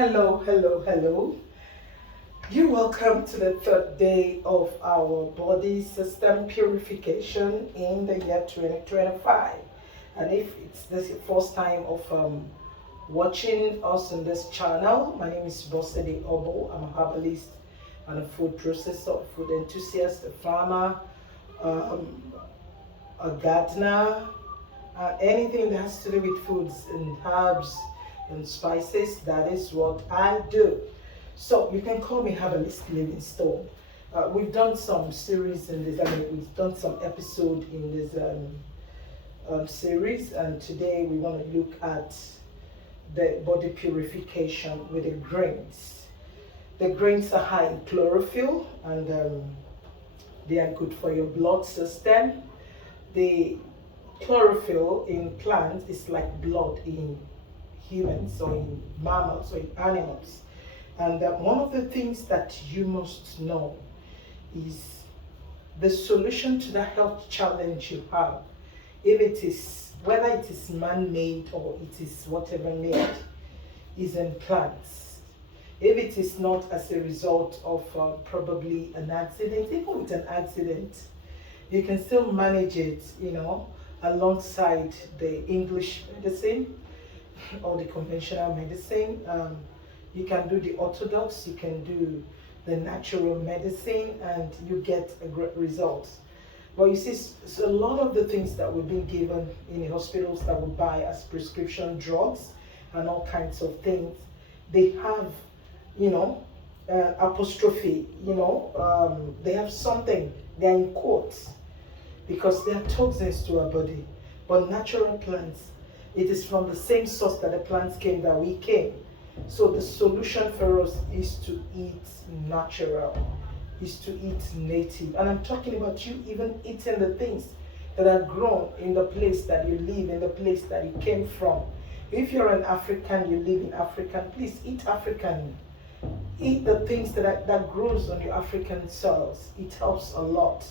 Hello, hello, hello. You're welcome to the third day of our body system purification in the year 2025. And if it's this your first time of watching us on this channel, my name is Bosede Obo. I'm a herbalist and a food processor, food enthusiast, a farmer, um, a gardener, anything that has to do with foods and herbs and spices. That is what I do. So you can call me Herbalist Livingstone. We've done some series in this, we've done some episode in this series, and today we want to look at the body purification with the grains. The grains are high in chlorophyll, and they are good for your blood system. The chlorophyll in plants is like blood in humans or in mammals or in animals. And one of the things that you must know is the solution to the health challenge you have, if it is, whether it is man-made or it is whatever made, is in plants. If it is not as a result of probably an accident, even with an accident, you can still manage it, alongside the English medicine or the conventional medicine. You can do the orthodox, you can do the natural medicine, and you get a great result. But you see, so a lot of the things that we've been given in the hospitals that we buy as prescription drugs and all kinds of things, they have, apostrophe, they have something, they're in quotes, because they are toxins to our body. But natural plants, it is from the same source that the plants came that we came. So the solution for us is to eat natural, is to eat native. And I'm talking about you even eating the things that are grown in the place that you live, in the place that you came from. If you're an African, you live in African, please eat African. Eat the things that grows on your African soils. It helps a lot.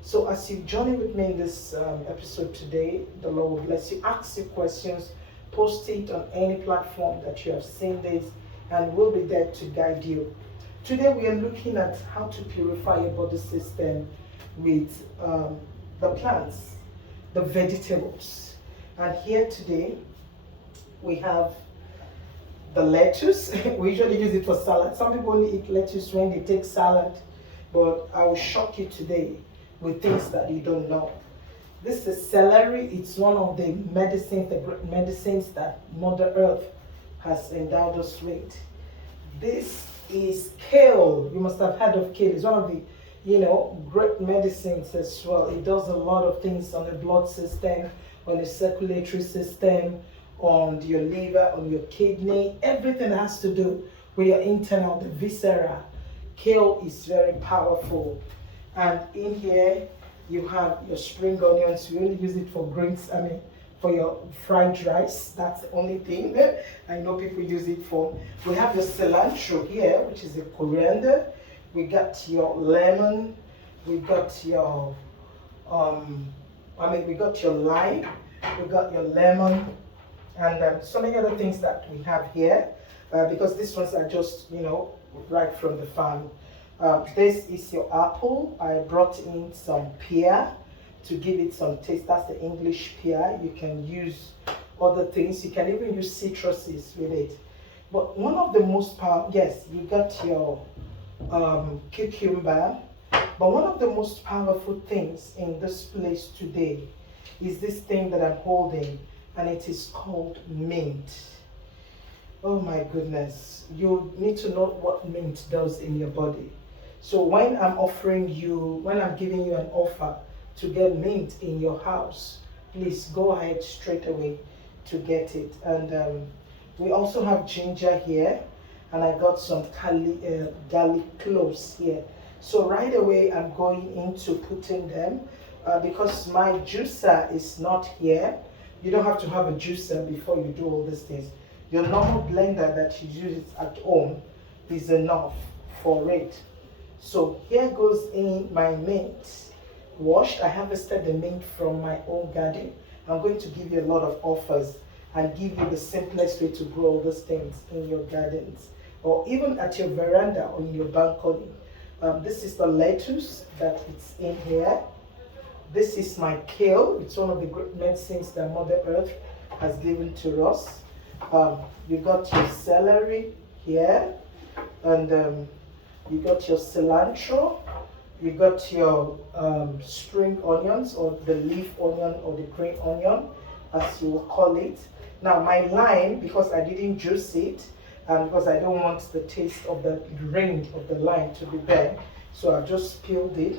So as you journey with me in this episode today, the Lord will bless you. Ask your questions, post it on any platform that you have seen this, and we'll be there to guide you. Today we are looking at how to purify your body system with the plants, the vegetables. And here today we have the lettuce. We usually use it for salad. Some people only eat lettuce when they take salad, but I will shock you today with things that you don't know. This is celery. It's one of the medicines, the great medicines that Mother Earth has endowed us with. This is kale. You must have heard of kale. It's one of the, great medicines as well. It does a lot of things on the blood system, on the circulatory system, on your liver, on your kidney, everything that has to do with your internal, the viscera. Kale is very powerful. And in here, you have your spring onions. We only use it for grains, for your fried rice. That's the only thing I know people use it for. We have your cilantro here, which is a coriander. We got your lemon. We got your, we got your lime. We got your lemon. And so many other things that we have here, because these ones are just, right from the farm. This is your apple. I brought in some pear to give it some taste. That's the English pear. You can use other things. You can even use citruses with it. But one of the most powerful, yes, you got your cucumber. But one of the most powerful things in this place today is this thing that I'm holding, and it is called mint. Oh my goodness. You need to know what mint does in your body. So when I'm giving you an offer to get mint in your house, please go ahead straight away to get it. And we also have ginger here, and I got some garlic cloves here. So right away I'm going into putting them because my juicer is not here. You don't have to have a juicer before you do all these things. Your normal blender that you use at home is enough for it. So here goes in my mint, washed. I harvested the mint from my own garden. I'm going to give you a lot of offers and give you the simplest way to grow all those things in your gardens or even at your veranda or in your balcony. This is the lettuce that it's in here. This is my kale. It's one of the great medicines that Mother Earth has given to us. You got your celery here, and you got your cilantro. You got your spring onions, or the leaf onion, or the green onion, as you will call it. Now my lime, because I didn't juice it, and because I don't want the taste of the rind of the lime to be bad, so I've just peeled it.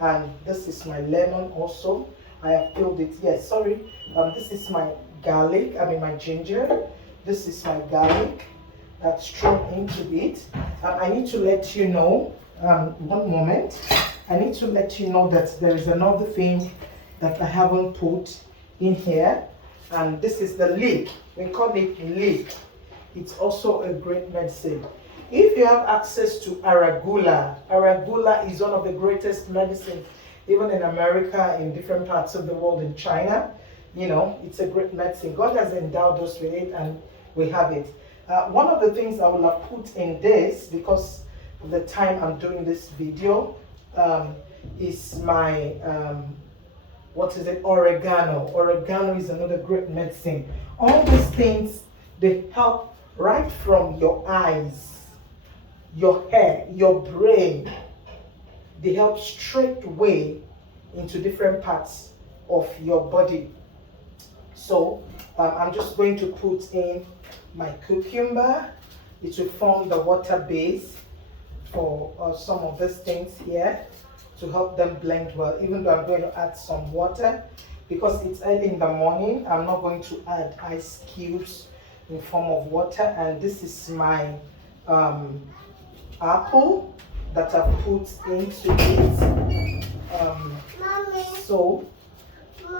And this is my lemon also. I have peeled it. Yes, sorry. This is my garlic. My ginger. This is my garlic that's thrown into it. I need to let you know. One moment. I need to let you know that there is another thing that I haven't put in here, and this is the leek. We call it leek. It's also a great medicine. If you have access to arugula, arugula is one of the greatest medicines, even in America, in different parts of the world, in China. It's a great medicine. God has endowed us with it, and we have it. One of the things I will have put in this, because of the time I'm doing this video, is my, oregano. Oregano is another great medicine. All these things, they help right from your eyes, your hair, your brain. They help straight away into different parts of your body. So I'm just going to put in my cucumber. It will form the water base for some of these things here to help them blend well, even though I'm going to add some water. Because it's early in the morning, I'm not going to add ice cubes in form of water. And this is my apple that I've put into it. So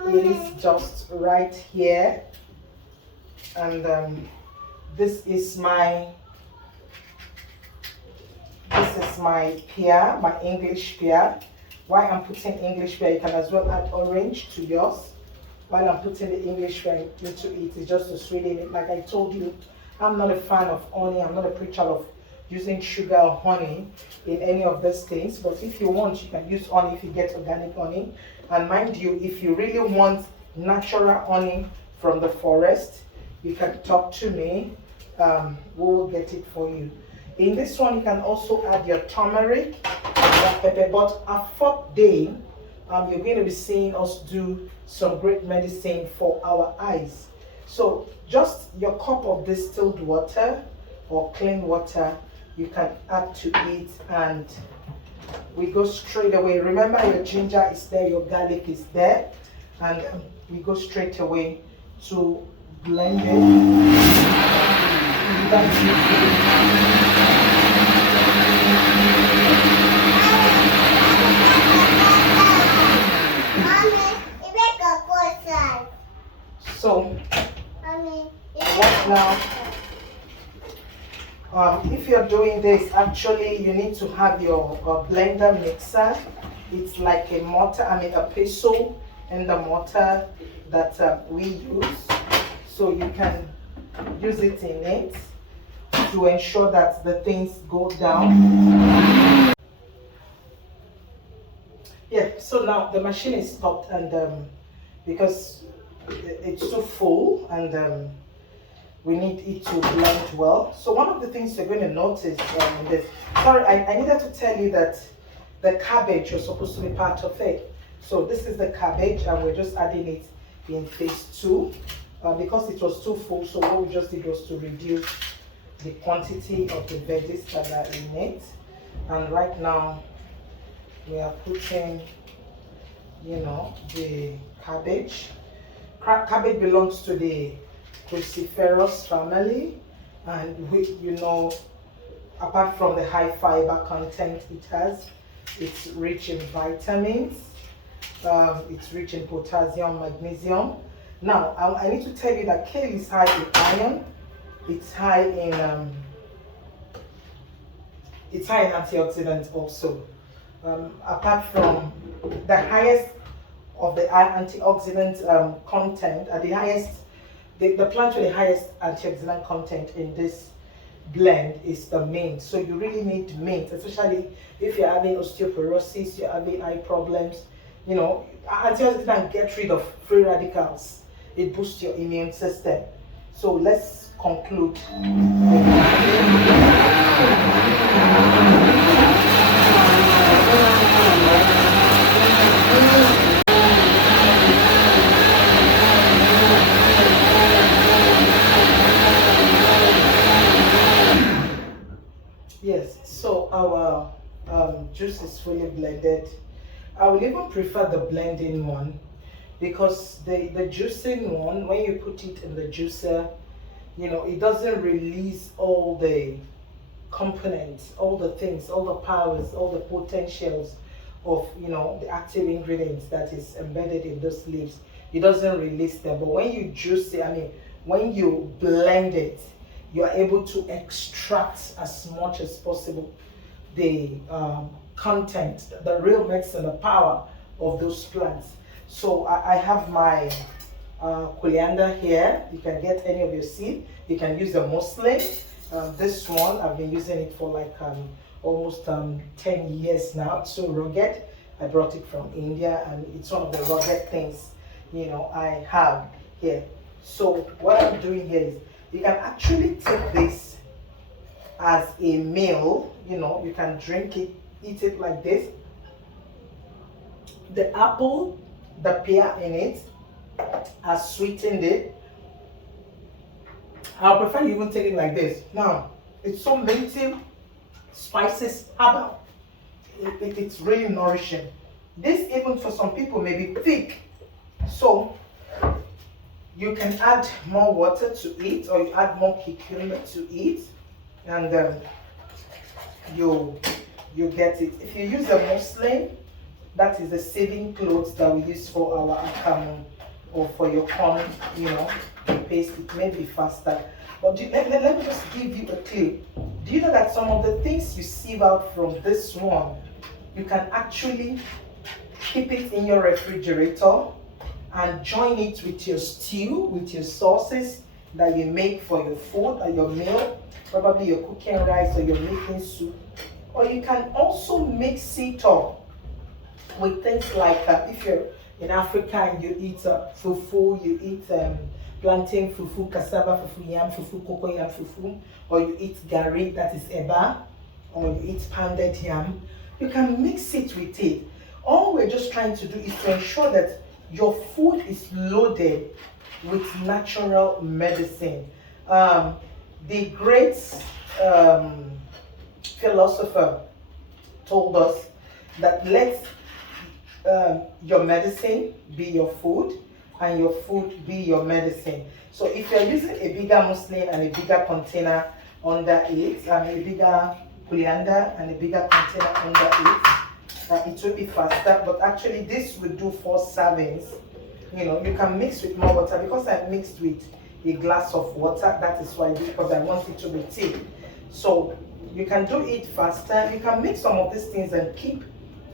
it is just right here. And this is my pear, my English pear. Why I'm putting English pear, you can as well add orange to yours. While I'm putting the English pear into it, it's just to sweeten it. Like I told you, I'm not a fan of honey. I'm not a preacher of using sugar or honey in any of these things. But if you want, you can use honey if you get organic honey. And mind you, if you really want natural honey from the forest, you can talk to me. We will get it for you. In this one, you can also add your turmeric, black pepper. But our fourth day, you're going to be seeing us do some great medicine for our eyes. So just your cup of distilled water or clean water, you can add to it, and we go straight away. Remember, your ginger is there, your garlic is there, and we go straight away to blend it. So, right now, if you're doing this, actually you need to have your blender mixer. It's like a mortar, a pestle in the mortar that we use. So you can use it in it to ensure that the things go down. Yeah, so now the machine is stopped, and because it's too full, and we need it to blend well. So one of the things you're going to notice in this, sorry, I needed to tell you that the cabbage was supposed to be part of it. So this is the cabbage, and we're just adding it in phase 2 because it was too full. So what we just did was to reduce the quantity of the veggies that are in it. And right now we are putting, the cabbage. Cabbage belongs to the cruciferous family, and apart from the high fiber content it has, it's rich in vitamins, it's rich in potassium, magnesium. Now I need to tell you that kale is high in iron, it's high in antioxidants also. Apart from the highest of the antioxidant content, the the plant with the highest antioxidant content in this blend is the mint. So you really need mint, especially if you're having osteoporosis, you're having eye problems. You know, antioxidant get rid of free radicals. It boosts your immune system. So let's conclude. Yes, so our juice is fully blended. I will even prefer the blending one because the juicing one, when you put it in the juicer, you know, it doesn't release all the components, all the things, all the powers, all the potentials of, you know, the active ingredients that is embedded in those leaves. It doesn't release them. But when you juice it, I mean, when you blend it, you are able to extract as much as possible the content, the real medicine, the power of those plants. So I have my coriander here. You can get any of your seed. You can use the muslin. This one, I've been using it for like almost 10 years now. It's so rugged. I brought it from India, and it's one of the rugged things, you know, I have here. So what I'm doing here is, you can actually take this as a meal. You know, you can drink it, eat it like this. The apple, the pear in it has sweetened it. I prefer you even take it like this. Now, it's so minty, spices, herbal. It's really nourishing. This, even for some people, may be thick. So you can add more water to it, or you add more cucumber to it, and you get it. If you use a muslin, that is the saving clothes that we use for our akamu or for your corn, you know, paste. It may be faster. But let me just give you a clue. Do you know that some of the things you sieve out from this one, you can actually keep it in your refrigerator and join it with your stew, with your sauces that you make for your food or your meal, probably you're cooking rice or you're making soup. Or you can also mix it up with things like, if you're in Africa and you eat fufu, you eat plantain fufu, cassava fufu, yam fufu, cocoa yam fufu, or you eat gari, that is eba, or you eat pounded yam, you can mix it with it. All we're just trying to do is to ensure that your food is loaded with natural medicine. The great philosopher told us that let your medicine be your food and your food be your medicine. So if you're using a bigger muslin and a bigger container under it, and a bigger coriander and a bigger container under it, it will be faster. But actually this will do 4 servings. You know, you can mix with more water. Because I mixed with a glass of water, that is why I do, because I want it to be thick. So you can do it faster. You can mix some of these things and keep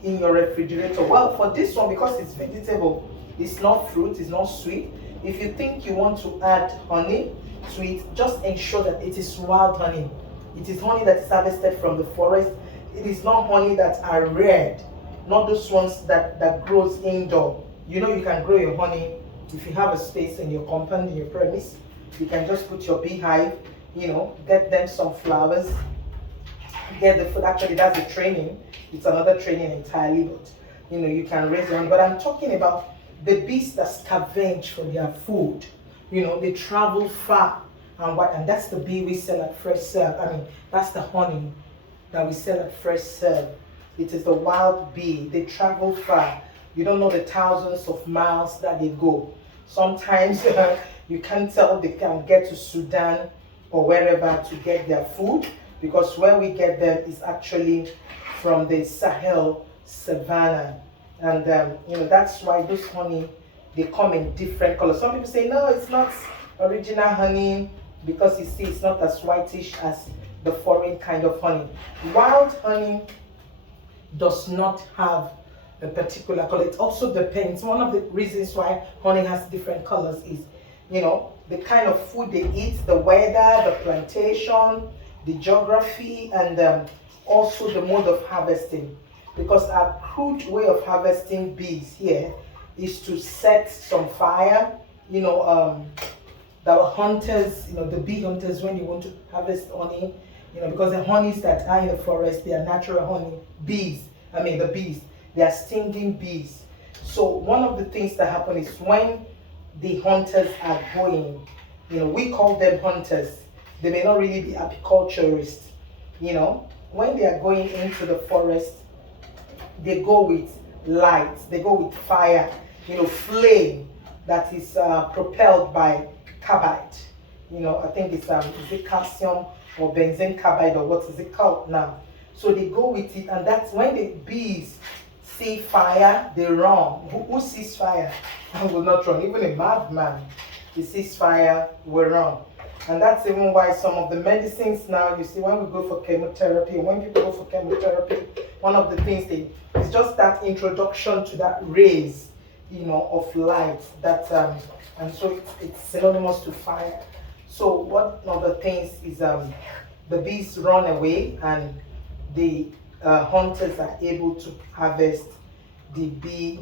in your refrigerator. Well, for this one, because it's vegetable, it's not fruit, it's not sweet. If you think you want to add honey to it, just ensure that it is wild honey. It is honey that is harvested from the forest. It is not honey that are red, not those ones that grows indoor. You know, you can grow your honey if you have a space in your compound, in your premise. You can just put your beehive, you know, get them some flowers, get the food. Actually, that's a training. It's another training entirely, but you know, you can raise your honey. But I'm talking about the bees that scavenge for their food. You know, they travel far, and that's the bee we sell at Fresh Serve. I mean, that's the honey that we sell at Fresh Serve. It is the wild bee. They travel far. You don't know the thousands of miles that they go. Sometimes you can't tell they can get to Sudan or wherever to get their food, because where we get them is actually from the Sahel savannah. And you know, that's why those honey, they come in different colors. Some people say, no, it's not original honey, because you see, it's not as whitish as the foreign kind of honey. Wild honey does not have a particular color. It also depends. One of the reasons why honey has different colors is you know, the kind of food they eat, the weather, the plantation, the geography, and also the mode of harvesting. Because our crude way of harvesting bees here is to set some fire, you know, the hunters, you know, the bee hunters, when they want to harvest honey, you know, because the honeys that are in the forest, they are natural honey bees. I mean, the bees, they are stinging bees. So one of the things that happen is when the hunters are going, you know, we call them hunters. They may not really be apiculturists, you know. When they are going into the forest, they go with light, they go with fire, you know, flame that is propelled by carbide. You know, I think it's is it calcium or benzene carbide, or what is it called now? So they go with it, and that's when the bees see fire, they run. Who sees fire and will not run? Even a madman, he sees fire, will run. And that's even why some of the medicines now, you see, when we go for chemotherapy, when people go for chemotherapy, one of the things it's just that introduction to that rays, you know, of light that, and so it's synonymous to fire. So one of the things is the bees run away, and the hunters are able to harvest the bee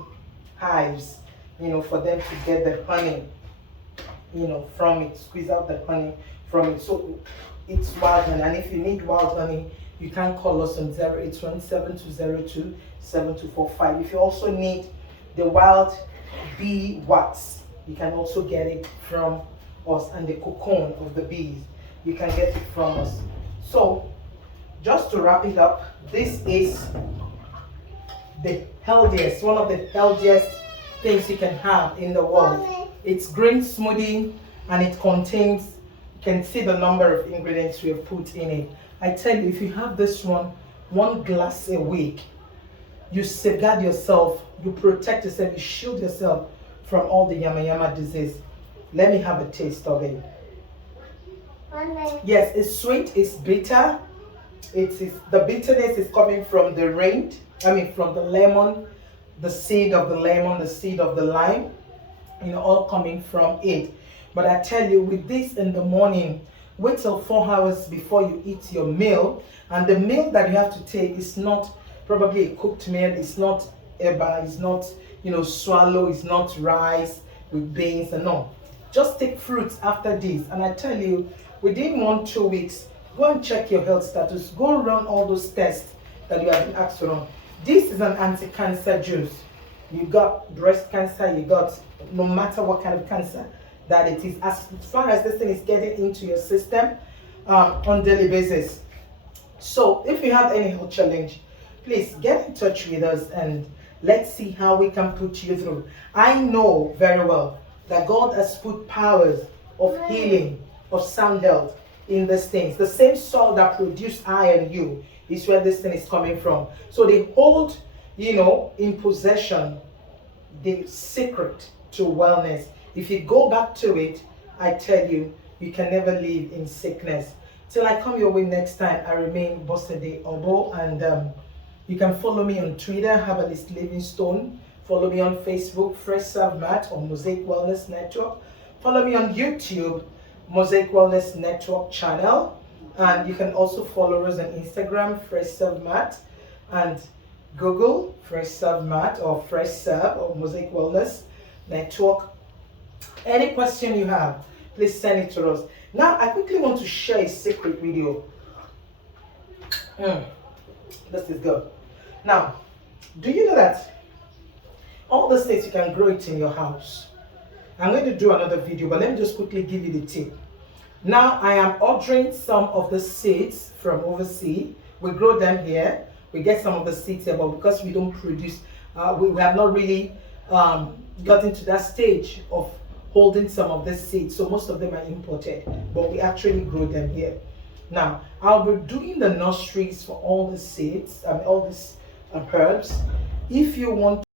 hives, you know, for them to get the honey, you know, from it, squeeze out the honey from it. So it's wild honey, and if you need wild honey, you can call us on 081-7202-7245. If you also need the wild bee wax, you can also get it from us, and the cocoon of the bees, you can get it from us. So just to wrap it up, this is the healthiest, one of the healthiest things you can have in the world. It's green smoothie, and it contains, you can see the number of ingredients we have put in it. I tell you, if you have this one glass a week, you safeguard yourself, you protect yourself, you shield yourself from all the yama disease. Let me have a taste of it. Yes, it's sweet, it's bitter. The bitterness is coming from the from the lemon, the seed of the lemon, the seed of the lime, you know, all coming from it. But I tell you, with this in the morning, wait till 4 hours before you eat your meal. And the meal that you have to take is not probably a cooked meal, it's not eba, it's not, you know, swallow, it's not rice with beans, and no. Just take fruits after this. And I tell you, within 1-2 weeks, go and check your health status. Go run all those tests that you have been asked to run. This is an anti-cancer juice. You got breast cancer, you got no matter what kind of cancer that it is, as far as this thing is getting into your system on daily basis. So if you have any health challenge, please get in touch with us, and let's see how we can put you through. I know very well that God has put powers of healing, of sound health in these things. The same soil that produced I and you is where this thing is coming from. So they hold, you know, in possession the secret to wellness. If you go back to it, I tell you, you can never live in sickness. Till I come your way next time, I remain Bosede Obo, and you can follow me on Twitter, Herbalist Livingstone. Follow me on Facebook, Fresh Serve Matt, or Mosaic Wellness Network. Follow me on YouTube, Mosaic Wellness Network channel. And you can also follow us on Instagram, Fresh Serve Matt, and Google Fresh Serve Matt or Fresh Serve or Mosaic Wellness Network. Any question you have, please send it to us. Now, I quickly want to share a secret video. This is good. Now, do you know that all the things you can grow it in your house? I'm going to do another video, but let me just quickly give you the tip. Now, I am ordering some of the seeds from overseas. We grow them here. We get some of the seeds here, but because we don't produce, we have not really gotten to that stage of holding some of the seeds. So most of them are imported, but we actually grow them here. Now, I'll be doing the nurseries for all the seeds and all these herbs. If you want